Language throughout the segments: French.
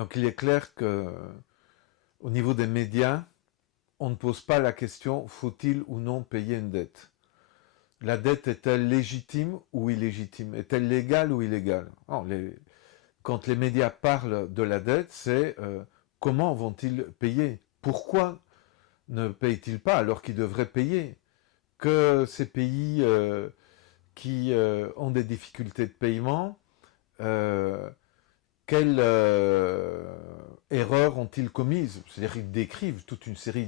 Donc il est clair que au niveau des médias, on ne pose pas la question faut-il ou non payer une dette. La dette est-elle légitime ou illégitime? Est-elle légale ou illégale? Non, quand les médias parlent de la dette, c'est comment vont-ils payer? Pourquoi ne payent-ils pas alors qu'ils devraient payer? Que ces pays qui ont des difficultés de paiement, euh, quelles erreurs ont-ils commises? C'est-à-dire qu'ils décrivent toute une série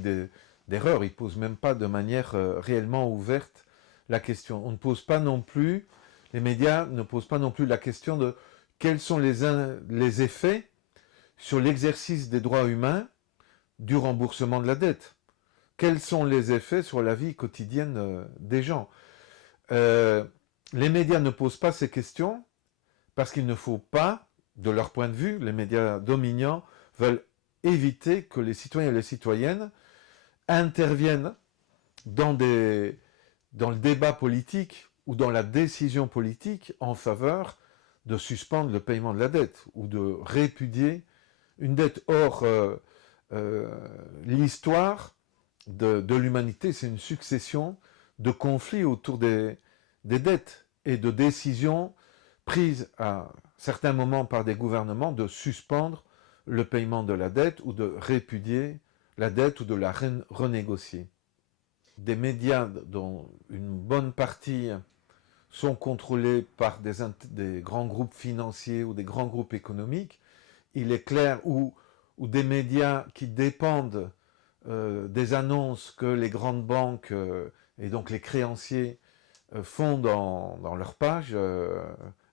d'erreurs, ils ne posent même pas de manière réellement ouverte la question. On ne pose pas non plus, les médias ne posent pas non plus la question de quels sont les effets sur l'exercice des droits humains du remboursement de la dette. Quels sont les effets sur la vie quotidienne des gens? Euh, les médias ne posent pas ces questions parce qu'il ne faut pas, de leur point de vue, les médias dominants veulent éviter que les citoyens et les citoyennes interviennent dans le débat politique ou dans la décision politique en faveur de suspendre le paiement de la dette ou de répudier une dette. Or, l'histoire de l'humanité, c'est une succession de conflits autour des dettes et de décisions prises à certains moments par des gouvernements de suspendre le paiement de la dette ou de répudier la dette ou de la renégocier. Des médias dont une bonne partie sont contrôlés par des grands groupes financiers ou des grands groupes économiques, il est clair, ou des médias qui dépendent des annonces que les grandes banques et donc les créanciers font dans leurs pages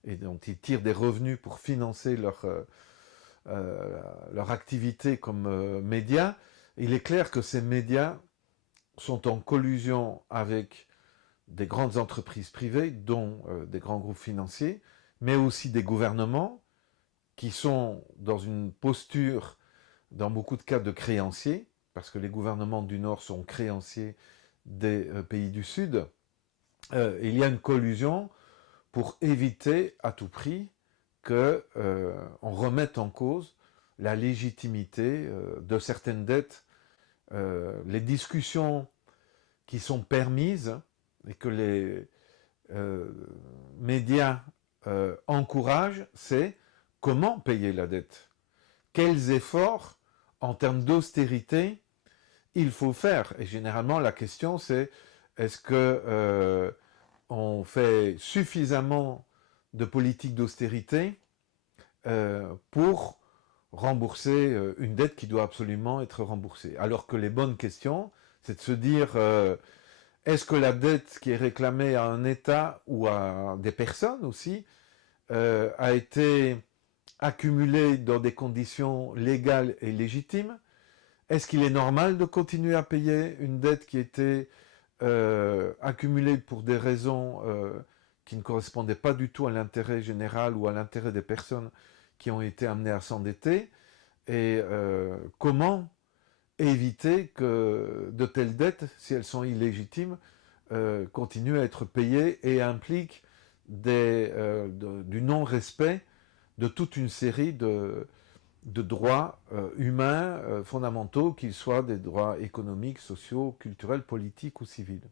et dont ils tirent des revenus pour financer leur activité comme médias, il est clair que ces médias sont en collusion avec des grandes entreprises privées, dont des grands groupes financiers, mais aussi des gouvernements qui sont dans une posture, dans beaucoup de cas, de créanciers, parce que les gouvernements du Nord sont créanciers des pays du Sud. Il y a une collusion pour éviter à tout prix qu'on remette en cause la légitimité de certaines dettes. Les discussions qui sont permises et que les médias encouragent, c'est comment payer la dette? Quels efforts en termes d'austérité il faut faire? Et généralement, la question c'est est-ce que on fait suffisamment de politique d'austérité pour rembourser une dette qui doit absolument être remboursée? Alors que les bonnes questions, c'est de se dire est-ce que la dette qui est réclamée à un État ou à des personnes aussi a été accumulée dans des conditions légales et légitimes? Est-ce qu'il est normal de continuer à payer une dette qui était accumulée pour des raisons qui ne correspondaient pas du tout à l'intérêt général ou à l'intérêt des personnes qui ont été amenées à s'endetter? Et comment éviter que de telles dettes, si elles sont illégitimes, continuent à être payées et impliquent du non-respect de toute une série de droits humains fondamentaux, qu'ils soient des droits économiques, sociaux, culturels, politiques ou civils.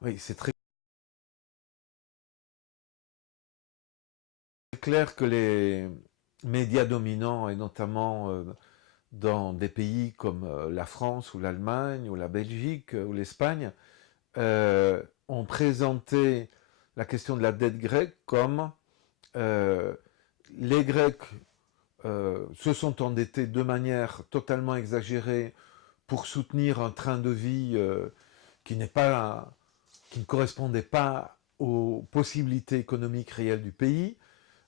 Oui, c'est très clair que les médias dominants, et notamment dans des pays comme la France ou l'Allemagne ou la Belgique ou l'Espagne, ont présenté la question de la dette grecque comme les Grecs se sont endettés de manière totalement exagérée pour soutenir un train de vie qui ne correspondait pas aux possibilités économiques réelles du pays.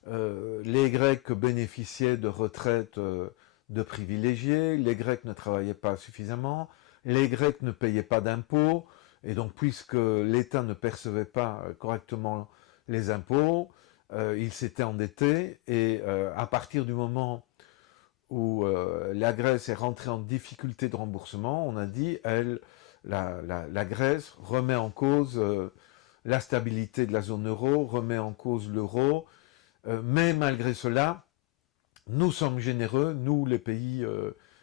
Les Grecs bénéficiaient de retraites de privilégiés, les Grecs ne travaillaient pas suffisamment, les Grecs ne payaient pas d'impôts, et donc puisque l'État ne percevait pas correctement les impôts, ils s'étaient endettés, et à partir du moment où la Grèce est rentrée en difficulté de remboursement, on a dit, la Grèce remet en cause la stabilité de la zone euro, remet en cause l'euro, mais malgré cela, nous sommes généreux, nous les pays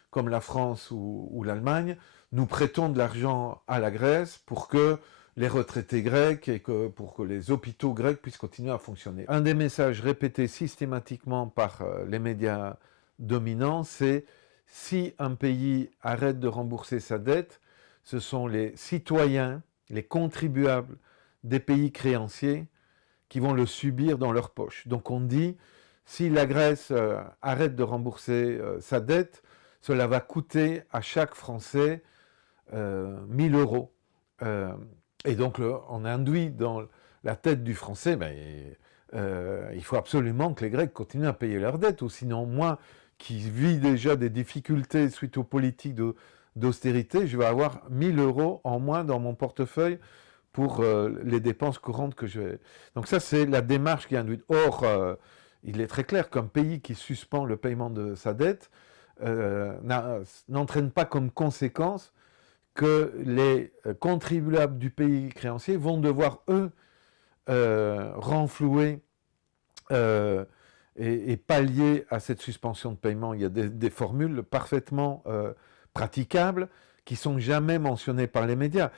comme la France ou l'Allemagne, nous prêtons de l'argent à la Grèce pour que les retraités grecs et pour que les hôpitaux grecs puissent continuer à fonctionner. Un des messages répétés systématiquement par les médias dominants, c'est si un pays arrête de rembourser sa dette, ce sont les citoyens, les contribuables des pays créanciers qui vont le subir dans leur poche. Donc on dit, si la Grèce arrête de rembourser sa dette, cela va coûter à chaque Français 1000 euros. Et donc on induit dans la tête du Français, il faut absolument que les Grecs continuent à payer leurs dettes, ou sinon moi, qui vis déjà des difficultés suite aux politiques d'austérité, je vais avoir 1000 euros en moins dans mon portefeuille pour les dépenses courantes que je vais... Donc ça, c'est la démarche qui est induite. Or, il est très clair qu'un pays qui suspend le paiement de sa dette n'entraîne pas comme conséquence que les contribuables du pays créancier vont devoir, eux, renflouer et pallier à cette suspension de paiement. Il y a des formules parfaitement praticables qui sont jamais mentionnées par les médias.